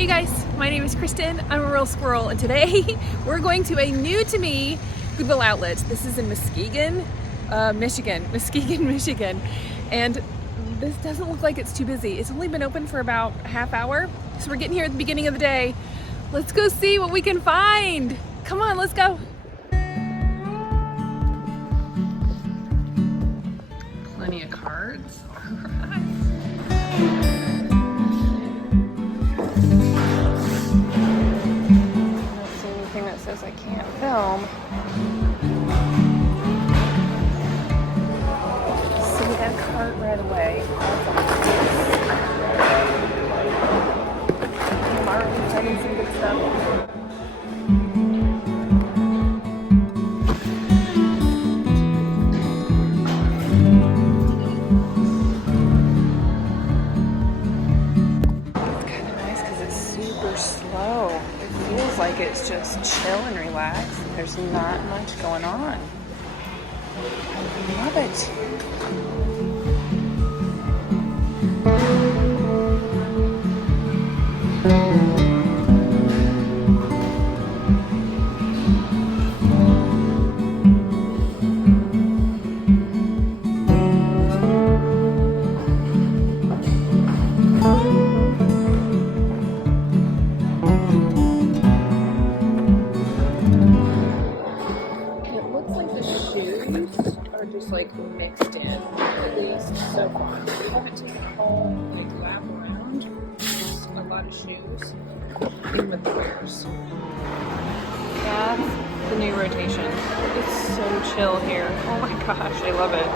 Hey guys, my name is Kristin. I'm ARuralSquirrel, and today we're going to a new to me Goodwill outlet. This is in Muskegon, Michigan. And this doesn't look like it's too busy. It's only been open for about a half hour. So we're getting here at the beginning of the day. Let's go see what we can find. Come on, let's go. Plenty of cards. Says I can't film. See that cart right away. I'm already finding some good stuff. It's kind of nice because it's super slow. Feels like it's just chill and relax. There's not much going on. I love it. Like mixed in, at least so far. We haven't taken a whole lap around. There's a lot of shoes, even with the wares. That's the new rotation. It's so chill here. Oh my gosh, I love it.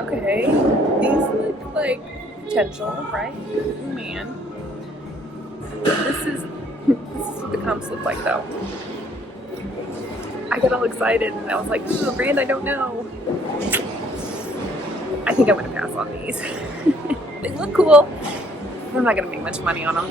Okay, these look like potential, right? Oh man. This is what the comps look like though. I got all excited and I was like, this is a brand I don't know. I think I'm gonna pass on these. They look cool, but I'm not gonna make much money on them.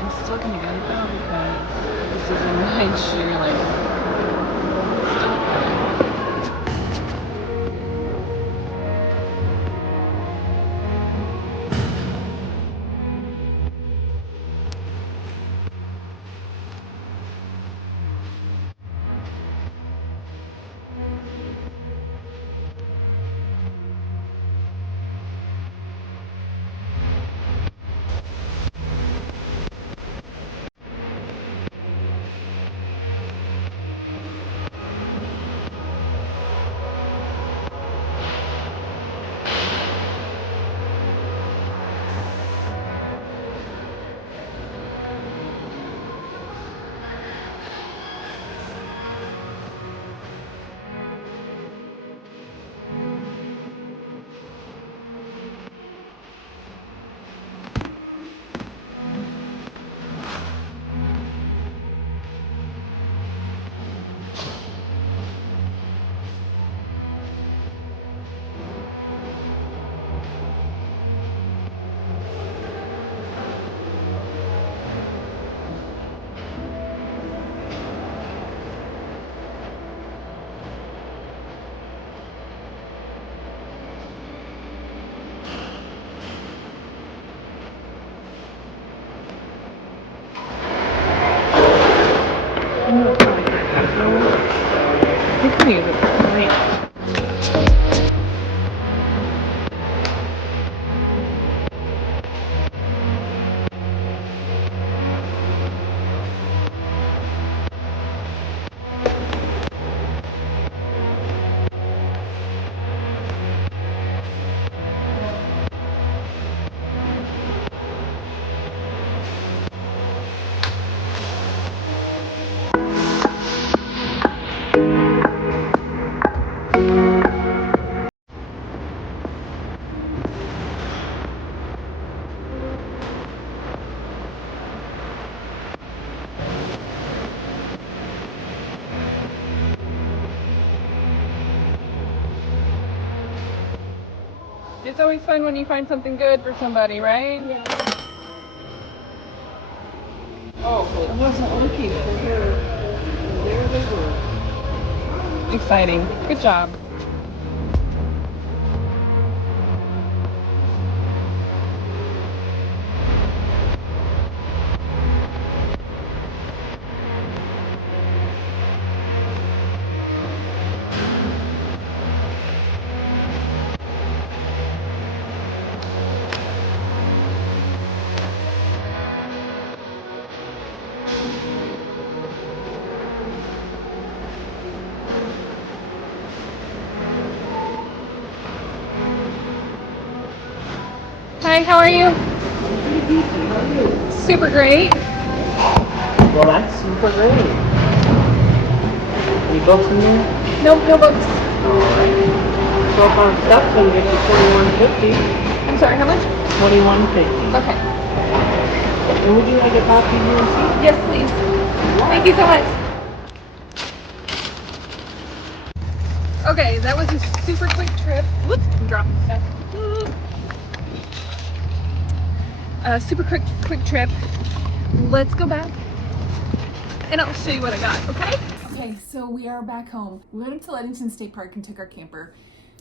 I'm still gonna get it though because this is a nice shoe, like It's always fun when you find something good for somebody, right? Yeah. Oh, I wasn't looking for her. There they were. Exciting. Good job. Hi, how are you? Super great. Well, that's super great. Any books in there? Nope, no books. 12 pound stuff can get you $21.50. I'm sorry, how much? $21.50. Okay. And would you like a copy of your receipt? Yes, please. Thank you so much. Okay, that was a super quick trip. Whoops, I'm dropping stuff. A super quick trip. Let's go back and I'll show you what I got, okay? Okay, so we are back home. We went up to Ludington State Park and took our camper.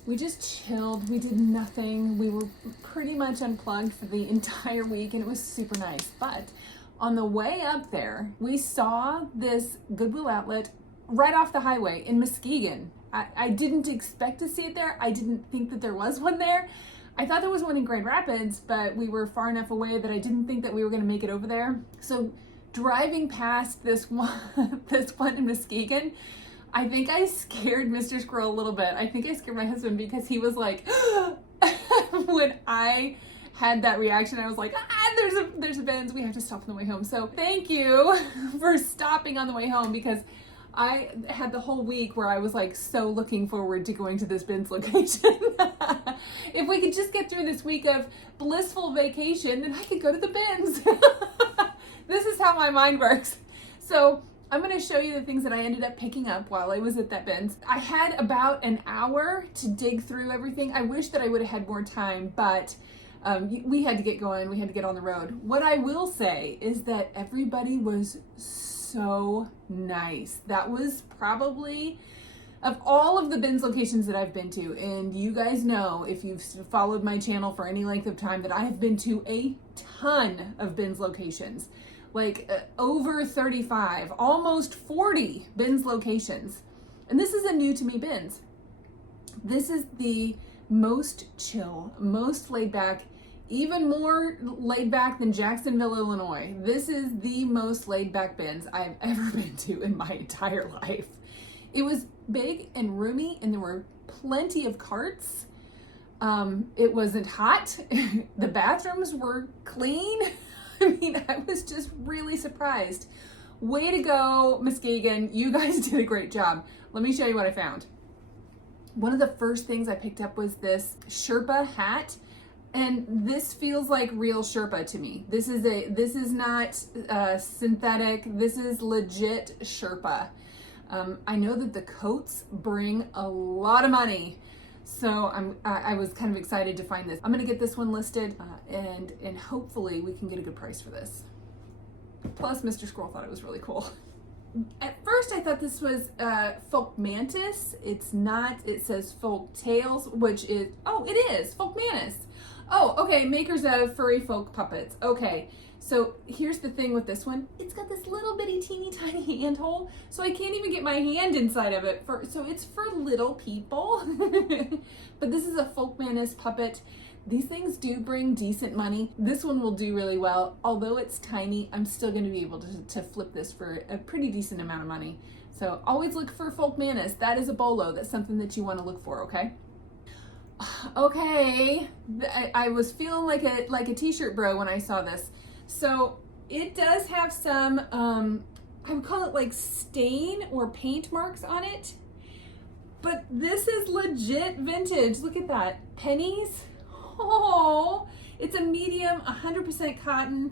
We just chilled, we did nothing. We were pretty much unplugged for the entire week and it was super nice. But on the way up there, we saw this Goodwill outlet right off the highway in Muskegon. I didn't expect to see it there. I didn't think that there was one there. I thought there was one in Grand Rapids, but we were far enough away that I didn't think that we were gonna make it over there. So driving past this one, in Muskegon, I think I scared Mr. Squirrel a little bit. I think I scared my husband because he was like, when I had that reaction, I was like, there's a BINS, we have to stop on the way home. So thank you for stopping on the way home because I had the whole week where I was like so looking forward to going to this BINS location. If we could just get through this week of blissful vacation, then I could go to the BINS. This is how my mind works. So I'm gonna show you the things that I ended up picking up while I was at that BINS. I had about an hour to dig through everything. I wish that I would have had more time, but we had to get going, we had to get on the road. What I will say is that everybody was so nice. That was probably, of all of the BINS locations that I've been to, and you guys know if you've followed my channel for any length of time that I have been to a ton of BINS locations, like over 35, almost 40 BINS locations. And this is a new to me BINS. This is the most chill, most laid back, even more laid back than Jacksonville, Illinois. This is the most laid back BINS I've ever been to in my entire life. It was big and roomy and there were plenty of carts. It wasn't hot. The bathrooms were clean. I mean, I was just really surprised. Way to go, Muskegon. You guys did a great job. Let me show you what I found. One of the first things I picked up was this Sherpa hat. And this feels like real Sherpa to me. This is not synthetic. This is legit Sherpa. I know that the coats bring a lot of money, so I was kind of excited to find this. I'm gonna get this one listed, and hopefully we can get a good price for this. Plus, Mr. Squirrel thought it was really cool. At first, I thought this was Folk Mantis. It's not. It says Folk Tales, which is, oh, it is Folk Mantis. Oh, okay, makers of furry folk puppets. Okay, so here's the thing with this one. It's got this little bitty teeny tiny hand hole, so I can't even get my hand inside of it. So it's for little people. But this is a Folk Mantis puppet. These things do bring decent money. This one will do really well. Although it's tiny, I'm still gonna be able to flip this for a pretty decent amount of money. So always look for Folk Mantis. That is a bolo. That's something that you wanna look for, okay? Okay, I was feeling like a t-shirt bro when I saw this. So it does have some, I would call it like stain or paint marks on it. But this is legit vintage. Look at that. Pennies. Oh, it's a medium, 100% cotton.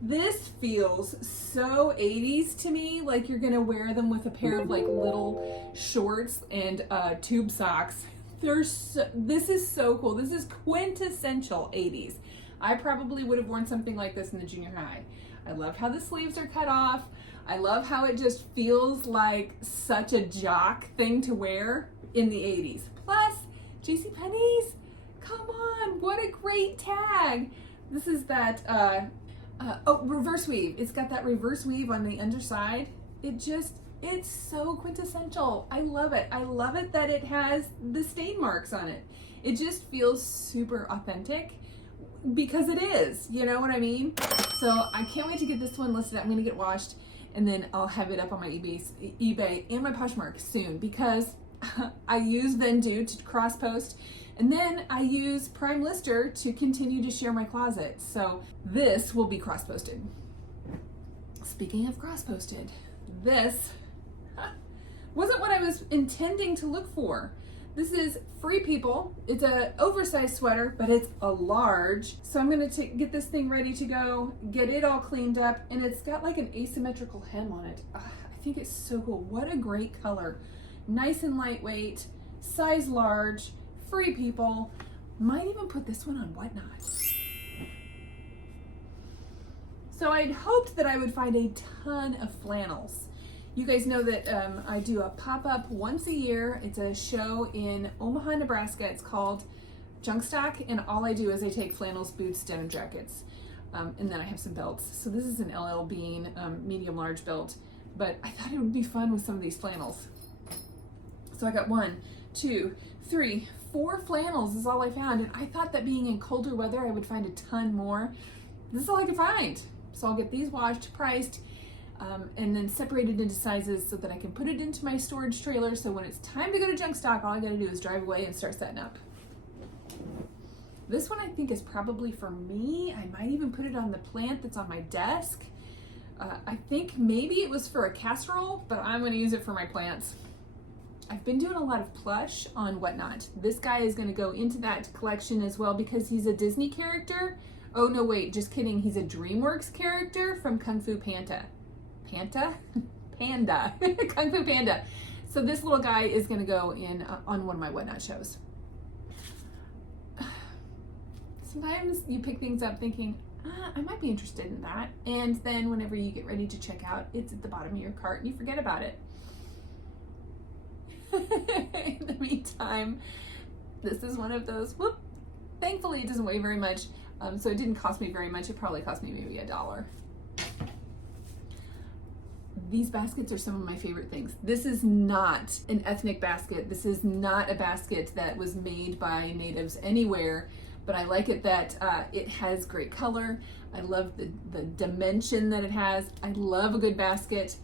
This feels so 80s to me, like you're gonna wear them with a pair of like little shorts and tube socks. This is so cool. This is quintessential 80s. I probably would have worn something like this in the junior high. I love how the sleeves are cut off. I love how it just feels like such a jock thing to wear in the 80s. Plus, JCPenney's, come on, what a great tag. This is that, reverse weave. It's got that reverse weave on the underside. It's so quintessential. I love it. I love it that it has the stain marks on it. It just feels super authentic because it is, you know what I mean? So I can't wait to get this one listed. I'm gonna get washed and then I'll have it up on my eBay and my Poshmark soon because I use Vendoo to cross post and then I use Primelister to continue to share my closet. So this will be cross posted. Speaking of cross posted, this wasn't what I was intending to look for. This is Free People. It's an oversized sweater, but it's a large. So I'm gonna get this thing ready to go, get it all cleaned up, and it's got like an asymmetrical hem on it. I think it's so cool. What a great color. Nice and lightweight, size large, Free People. Might even put this one on Whatnot. So I'd hoped that I would find a ton of flannels. You guys know that I do a pop-up once a year. It's a show in Omaha, Nebraska. It's called Junk Stock, and all I do is I take flannels, boots, denim jackets, and then I have some belts. So this is an LL Bean medium large belt, but I thought it would be fun with some of these flannels. So I got 1, 2, 3, 4 flannels is all I found, and I thought that being in colder weather I would find a ton more. This is all I could find. So I'll get these washed, priced, and then separated into sizes so that I can put it into my storage trailer. So when it's time to go to junk stock, all I gotta do is drive away and start setting up. This one I think is probably for me. I might even put it on the plant that's on my desk. I think maybe it was for a casserole, but I'm gonna use it for my plants. I've been doing a lot of plush on Whatnot. This guy is gonna go into that collection as well because he's a Disney character. Oh no, wait, just kidding. He's a DreamWorks character from Kung Fu Panda. Panda? Kung Fu Panda. So this little guy is gonna go in on one of my Whatnot shows. Sometimes you pick things up thinking, I might be interested in that. And then whenever you get ready to check out, it's at the bottom of your cart and you forget about it. In the meantime, this is one of those, whoop. Thankfully it doesn't weigh very much. So it didn't cost me very much. It probably cost me maybe $1. These baskets are some of my favorite things. This is not an ethnic basket. This is not a basket that was made by natives anywhere, but I like it that it has great color. I love the dimension that it has. I love a good basket.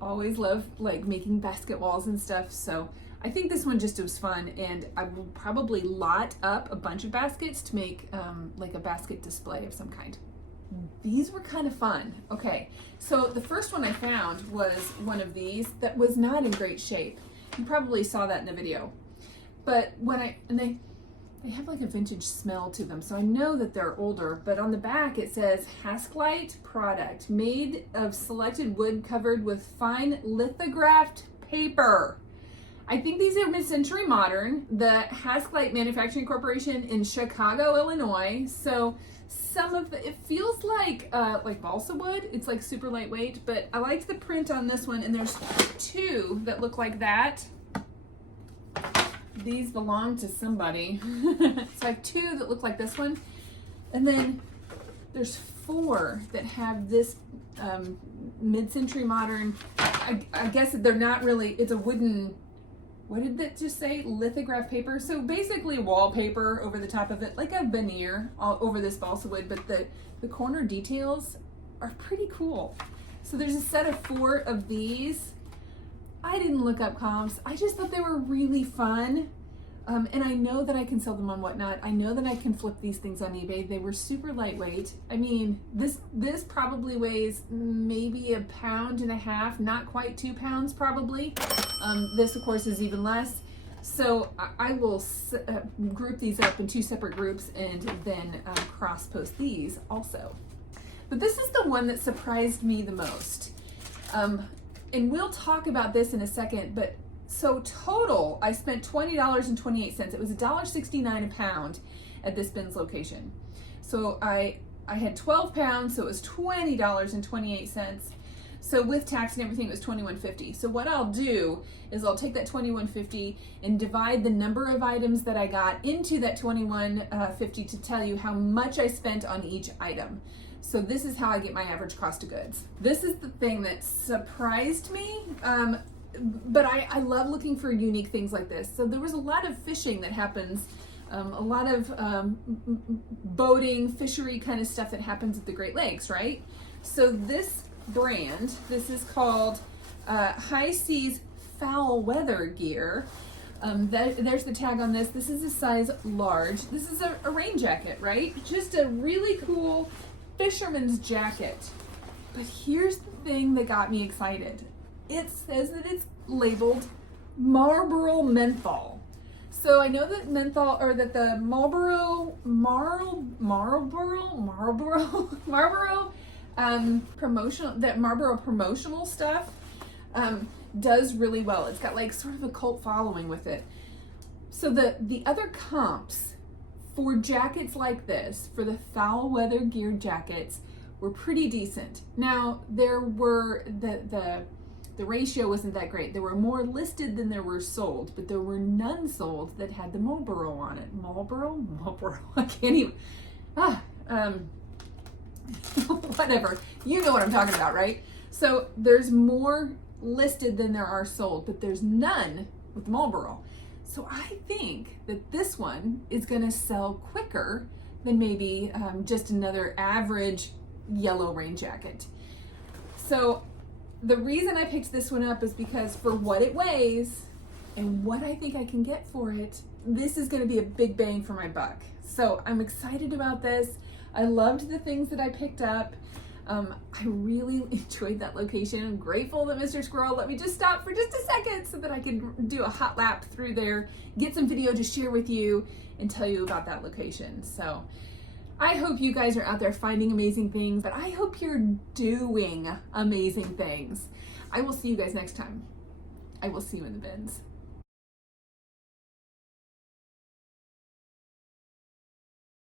Always love like making basket walls and stuff. So I think this one just was fun, and I will probably lot up a bunch of baskets to make like a basket display of some kind. These were kind of fun. Okay, so the first one I found was one of these that was not in great shape. You probably saw that in the video. But when they have like a vintage smell to them, so I know that they're older, but on the back it says Hasklite product made of selected wood covered with fine lithographed paper. I think these are mid-century modern, the Hasklite Manufacturing Corporation in Chicago, Illinois. So some of it feels like balsa wood. It's like super lightweight, but I liked the print on this one, and there's 2 that look like that. These belong to somebody. So I have 2 that look like this one, and then there's 4 that have this mid-century modern. I guess they're not really, it's a wooden, what did that just say? Lithograph paper. So basically wallpaper over the top of it, like a veneer all over this balsa wood, but the corner details are pretty cool. So there's a set of 4 of these. I didn't look up comps. I just thought they were really fun. And I know that I can sell them on Whatnot. I know that I can flip these things on eBay. They were super lightweight. I mean, this probably weighs maybe 1.5 pounds, not quite 2 pounds probably. This of course is even less. So I will group these up in 2 separate groups and then cross post these also. But this is the one that surprised me the most. And we'll talk about this in a second, but So total, I spent $20.28. It was $1.69 a pound at this BINS location. So I had 12 pounds, so it was $20.28. So with tax and everything, it was $21.50. So what I'll do is I'll take that $21.50 and divide the number of items that I got into that $21.50 to tell you how much I spent on each item. So this is how I get my average cost of goods. This is the thing that surprised me, but I love looking for unique things like this. So there was a lot of fishing that happens, a lot of boating, fishery kind of stuff that happens at the Great Lakes, right? So this brand, this is called High Seas Foul Weather Gear. There's the tag on this. This is a size large. This is a rain jacket, right? Just a really cool fisherman's jacket. But here's the thing that got me excited. It says that it's labeled Marlboro menthol. So I know that menthol, or that the Marlboro promotional stuff does really well. It's got like sort of a cult following with it. So the other comps for jackets like this, for the foul weather gear jackets, were pretty decent. Now there were the ratio wasn't that great. There were more listed than there were sold, but there were none sold that had the Marlboro on it. Marlboro? I can't even. Whatever. You know what I'm talking about, right? So there's more listed than there are sold, but there's none with Marlboro. So I think that this one is going to sell quicker than maybe just another average yellow rain jacket. So the reason I picked this one up is because for what it weighs and what I think I can get for it, this is going to be a big bang for my buck. So I'm excited about this. I loved the things that I picked up. I really enjoyed that location. I'm grateful that Mr. Squirrel let me just stop for just a second so that I could do a hot lap through there, get some video to share with you and tell you about that location. So I hope you guys are out there finding amazing things, but I hope you're doing amazing things. I will see you guys next time. I will see you in the bins.